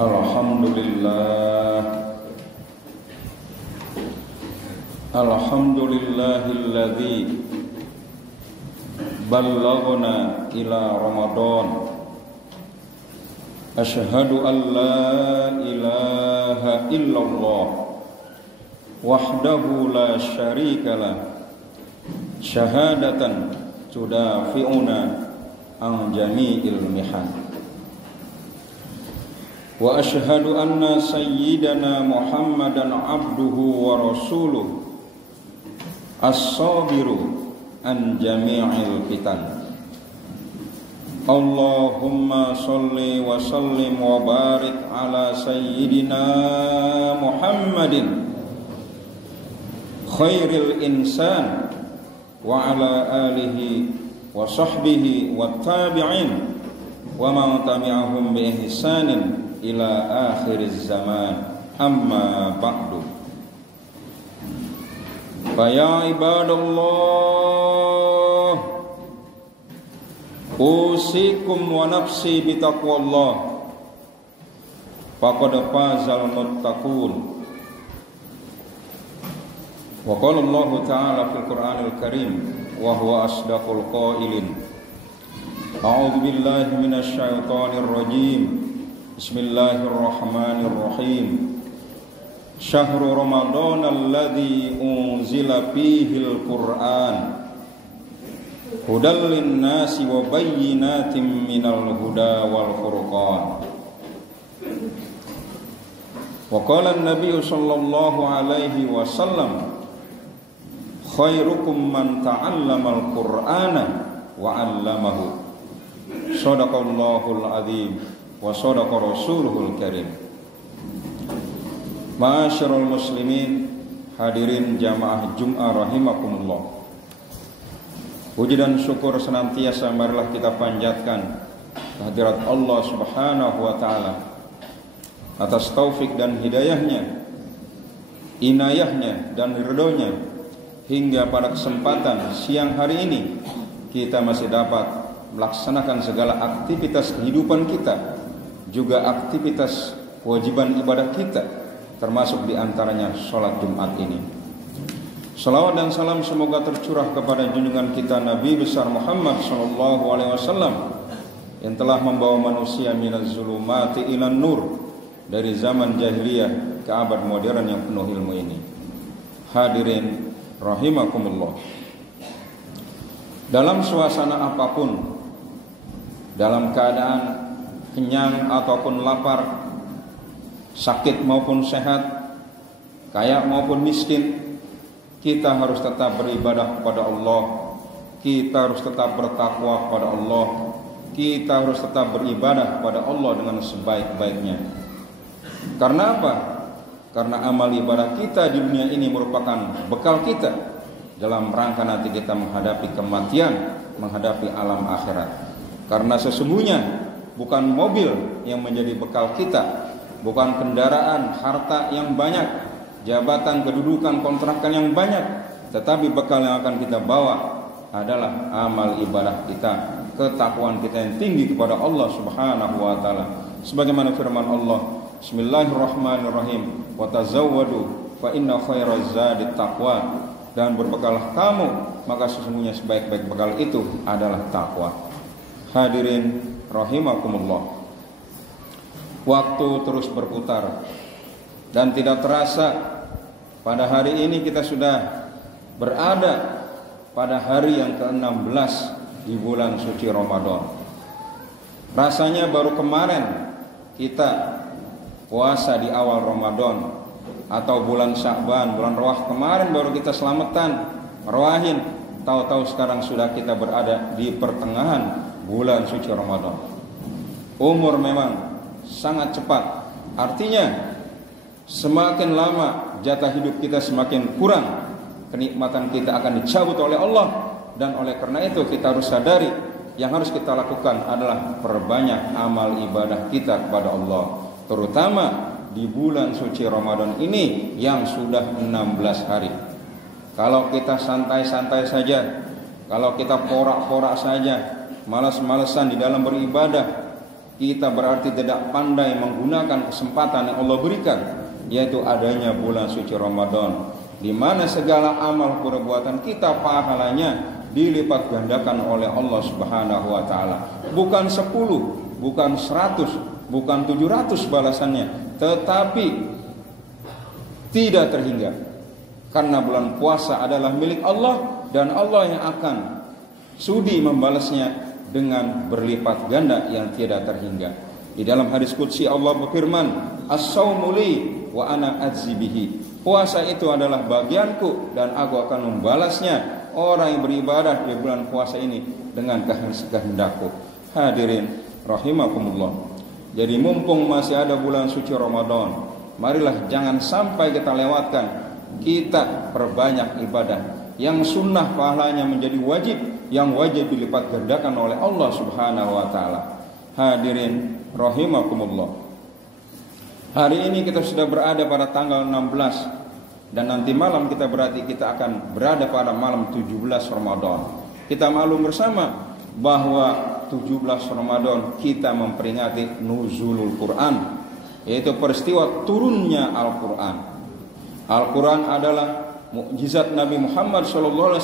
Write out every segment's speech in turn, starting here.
Alhamdulillahilladzi ballaghna ila Ramadan. Asyhadu an la ilaha illallah wahdahu la syarikalah syahadatan tudafi'una an jami'il mihan. Wa asyhadu anna sayyidana Muhammadan abduhu wa rasuluh as-sabiru an jami'il fitan. Allahumma sholli wa sallim wa barik ala sayyidina Muhammadin khairil insan wa ala alihi wa sahbihi wa tabi'in wa man tabi'ahum bi ihsanin ila akhiriz zaman, amma ba'du. Fa ya ibadallah, usikum wa nafsi bitaqwallah, faqad fazal muttaqun. Wa qala Allah ta'ala fil Qur'anil Karim wa huwa asdaqul qailin. A'udzu billahi minasy syaithanir rajim. Bismillahirrahmanirrahim. Syahrul Ramadan alladzi unzila fihil Qur'an hudal linnasi wa bayyinatin minal huda wal furqan. Wa qala an-nabiy sallallahu alaihi wasallam khairukum man ta'allamal Qur'ana wa 'allamahu. Shadaqallahul azim wa sadaqa rasuluhul karim. Ma'asyiral muslimin, hadirin jamaah Jum'ah rahimakumullah. Puji dan syukur senantiasa marilah kita panjatkan kehadirat Allah Subhanahu wa taala atas taufik dan hidayahnya, inayahnya dan ridhonya, hingga pada kesempatan siang hari ini kita masih dapat melaksanakan segala aktivitas kehidupan kita, juga aktivitas kewajiban ibadah kita, termasuk diantaranya sholat Jumat ini. Salawat dan salam semoga tercurah kepada junjungan kita Nabi besar Muhammad SAW yang telah membawa manusia minaz zulumati ilan nur, dari zaman jahiliyah ke abad modern yang penuh ilmu ini. Hadirin rahimakumullah, dalam suasana apapun, dalam keadaan kenyang ataupun lapar, sakit maupun sehat, kaya maupun miskin, kita harus tetap beribadah kepada Allah. Kita harus tetap bertakwa kepada Allah. Kita harus tetap beribadah kepada Allah dengan sebaik-baiknya. Karena apa? Karena amal ibadah kita di dunia ini merupakan bekal kita dalam rangka nanti kita menghadapi kematian, menghadapi alam akhirat. Karena sesungguhnya bukan mobil yang menjadi bekal kita, bukan kendaraan, harta yang banyak, jabatan, kedudukan, kontrakan yang banyak, tetapi bekal yang akan kita bawa adalah amal ibadah kita, ketakwaan kita yang tinggi kepada Allah Subhanahu wa taala. Sebagaimana firman Allah, Bismillahirrahmanirrahim, wa tazawwadu fa inna khairaz zadit taqwa, dan berbekalah kamu, maka sesungguhnya sebaik-baik bekal itu adalah takwa. Hadirin rahimakumullah, waktu terus berputar dan tidak terasa pada hari ini kita sudah berada pada hari yang ke-16 di bulan suci Ramadan. Rasanya baru kemarin kita puasa di awal Ramadan atau bulan Sya'ban, bulan Rawah kemarin baru kita selamatan, merawahin, tahu-tahu sekarang sudah kita berada di pertengahan bulan suci Ramadan. Umur memang sangat cepat. Artinya semakin lama jatah hidup kita semakin kurang, kenikmatan kita akan dicabut oleh Allah. Dan oleh karena itu kita harus sadari, yang harus kita lakukan adalah perbanyak amal ibadah kita kepada Allah, terutama di bulan suci Ramadan ini yang sudah 16 hari. Kalau kita santai-santai saja, kalau kita porak-porak saja, malas-malesan di dalam beribadah, kita berarti tidak pandai menggunakan kesempatan yang Allah berikan, yaitu adanya bulan suci Ramadan, di mana segala amal perbuatan kita pahalanya dilipat gandakan oleh Allah Subhanahu wa taala. Bukan 10, bukan 100, bukan 700 balasannya, tetapi tidak terhingga. Karena bulan puasa adalah milik Allah, dan Allah yang akan sudi membalasnya dengan berlipat ganda yang tidak terhingga. Di dalam hadis qudsi Allah berfirman, "As-saumu li wa ana ajzi bihi." Puasa itu adalah bagianku dan aku akan membalasnya orang yang beribadah di bulan puasa ini dengan kehendakku. Hadirin rahimakumullah. Jadi mumpung masih ada bulan suci Ramadan, marilah jangan sampai kita lewatkan. Kita perbanyak ibadah. Yang sunnah pahalanya menjadi wajib, yang wajib dilipat gandakan oleh Allah Subhanahu wa taala. Hadirin rahimakumullah. Hari ini kita sudah berada pada tanggal 16, dan nanti malam kita akan berada pada malam 17 Ramadan. Kita maklum bersama bahwa 17 Ramadan kita memperingati nuzulul Quran, yaitu peristiwa turunnya Al-Quran. Al-Quran adalah mukjizat Nabi Muhammad SAW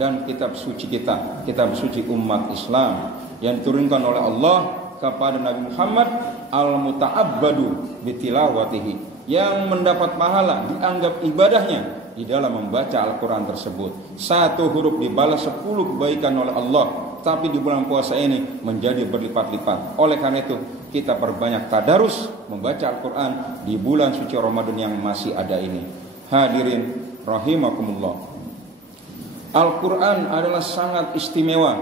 dan kitab suci kita, kitab suci umat Islam yang diturunkan oleh Allah kepada Nabi Muhammad, al-muta'abbadu bitilawatihi, yang mendapat pahala, dianggap ibadahnya di dalam membaca Al-Quran tersebut. Satu huruf dibalas 10 kebaikan oleh Allah, tapi di bulan puasa ini menjadi berlipat-lipat. Oleh karena itu kita perbanyak tadarus membaca Al-Quran di bulan suci Ramadan yang masih ada ini. Hadirin rahimakumullah. Al-Quran adalah sangat istimewa.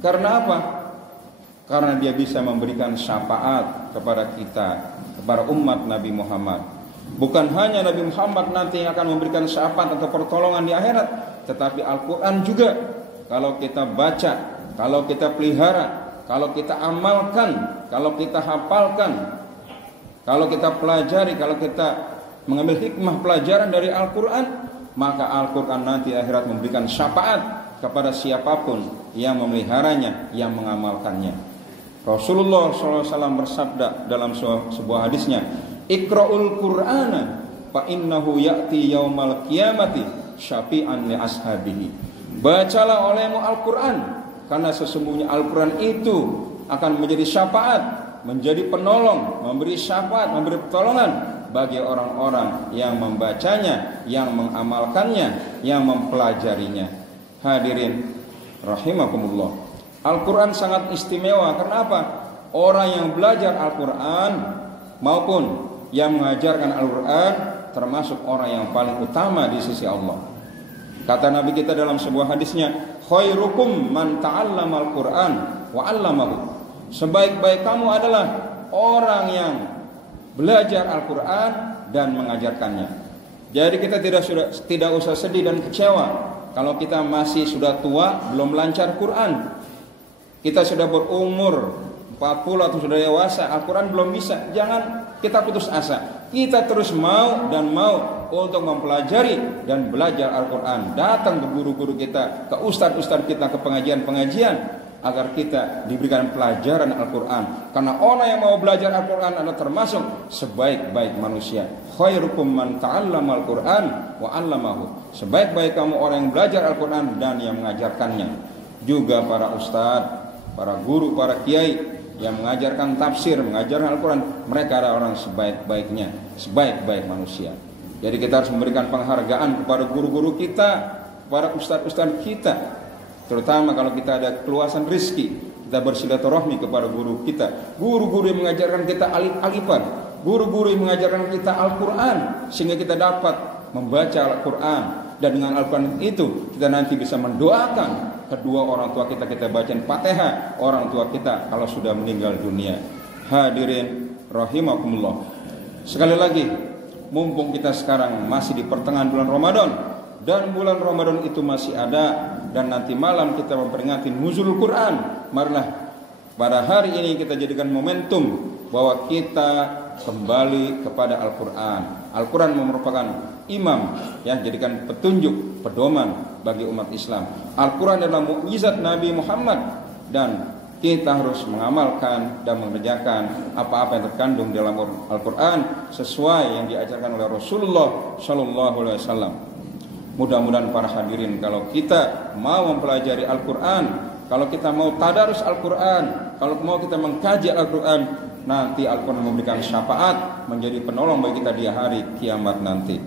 Karena apa? Karena dia bisa memberikan syafaat kepada kita, kepada umat Nabi Muhammad. Bukan hanya Nabi Muhammad nanti yang akan memberikan syafaat atau pertolongan di akhirat, tetapi Al-Quran juga kalau kita baca, kalau kita pelihara, kalau kita amalkan, kalau kita hafalkan, kalau kita pelajari, kalau kita mengambil hikmah pelajaran dari Al-Quran, maka Al-Quran nanti akhirat memberikan syafaat kepada siapapun yang memeliharanya, yang mengamalkannya. Rasulullah SAW bersabda dalam sebuah hadisnya, "Iqra'ul Qur'ana fa innahu ya'ti yaumal qiyamati syafi'an li ashabihi." Bacalah olehmu Al-Quran, karena sesungguhnya Al-Quran itu akan menjadi syafaat, menjadi penolong, memberi syafaat, memberi pertolongan bagi orang-orang yang membacanya, yang mengamalkannya, yang mempelajarinya. Hadirin rahimakumullah. Al-Quran sangat istimewa. Kenapa? Orang yang belajar Al-Quran maupun yang mengajarkan Al-Quran termasuk orang yang paling utama di sisi Allah. Kata Nabi kita dalam sebuah hadisnya, "Khairukum man ta'allama Al-Quran wa 'allamahu." Sebaik-baik kamu adalah orang yang belajar Al-Quran dan mengajarkannya. Jadi kita tidak usah sedih dan kecewa kalau kita masih sudah tua, belum lancar Quran. Kita sudah berumur 40 atau sudah dewasa, Al-Quran belum bisa. Jangan kita putus asa. Kita terus mau untuk mempelajari dan belajar Al-Quran. Datang ke guru-guru kita, ke ustadz-ustadz kita, ke pengajian-pengajian, agar kita diberikan pelajaran Al-Quran. Karena orang yang mau belajar Al-Quran adalah termasuk sebaik-baik manusia. Khairukum man ta'allama Al-Quran wa 'allamahu. Sebaik-baik kamu orang yang belajar Al-Quran dan yang mengajarkannya. Juga para ustadz, para guru, para kiai yang mengajarkan tafsir, mengajarkan Al-Quran, mereka adalah orang sebaik-baiknya, sebaik-baik manusia. Jadi kita harus memberikan penghargaan kepada guru-guru kita, kepada ustadz-ustadz kita. Terutama kalau kita ada keluasan rizki, kita bersilaturahmi kepada guru kita, guru-guru yang mengajarkan kita alif-alifan, guru-guru yang mengajarkan kita Al-Quran, sehingga kita dapat membaca Al-Quran. Dan dengan Al-Quran itu kita nanti bisa mendoakan kedua orang tua kita bacain Fatihah orang tua kita kalau sudah meninggal dunia. Hadirin rahimakumullah. Sekali lagi, mumpung kita sekarang masih di pertengahan bulan Ramadan, dan bulan Ramadan itu masih ada, dan nanti malam kita memperingati nuzulul Quran, marilah pada hari ini kita jadikan momentum bahwa kita kembali kepada Al-Quran. Al-Quran merupakan imam yang jadikan petunjuk, pedoman bagi umat Islam. Al-Quran adalah mukjizat Nabi Muhammad, dan kita harus mengamalkan dan mengerjakan apa-apa yang terkandung dalam Al-Quran sesuai yang diajarkan oleh Rasulullah Shallallahu Alaihi Wasallam. Mudah-mudahan para hadirin, kalau kita mau mempelajari Al-Quran, kalau kita mau tadarus Al-Quran, kalau mau kita mengkaji Al-Quran, nanti Al-Quran memberikan syafaat, menjadi penolong bagi kita di hari kiamat nanti.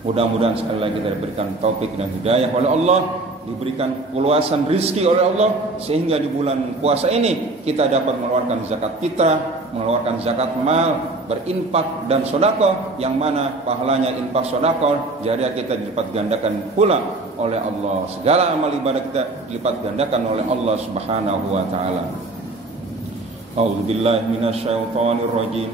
Mudah-mudahan sekali lagi kita diberikan taufik dan hidayah oleh Allah, diberikan keluasan rizki oleh Allah, sehingga di bulan puasa ini kita dapat mengeluarkan zakat fitrah, mengeluarkan zakat mal, berinfak dan sedekah, yang mana pahalanya infak sedekah jariah kita dilipat gandakan pula oleh Allah. Segala amal ibadah kita dilipat gandakan oleh Allah Subhanahu wa taala. A'udzubillahi minasyaitonir rajim.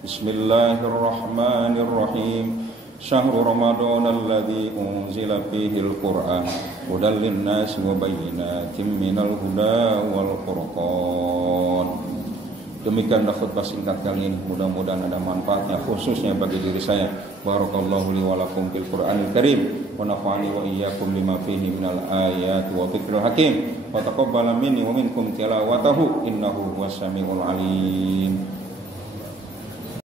Bismillahirrahmanirrahim. Syahrul Ramadan alladzi unzila fihi al-Qur'an hudan lin-nasi wa bayyinatin minal huda wal furqan. Demikianlah khutbah singkat kali ini, mudah-mudahan ada manfaatnya khususnya bagi diri saya. Barakallahu li wa lakum fil Qur'anil Karim wa nafa'ani wa iyyakum lima fihi minal ayati wa dzikril hakim wa taqabbala minni wa minkum tilawatahu innahu huwas samiul alim.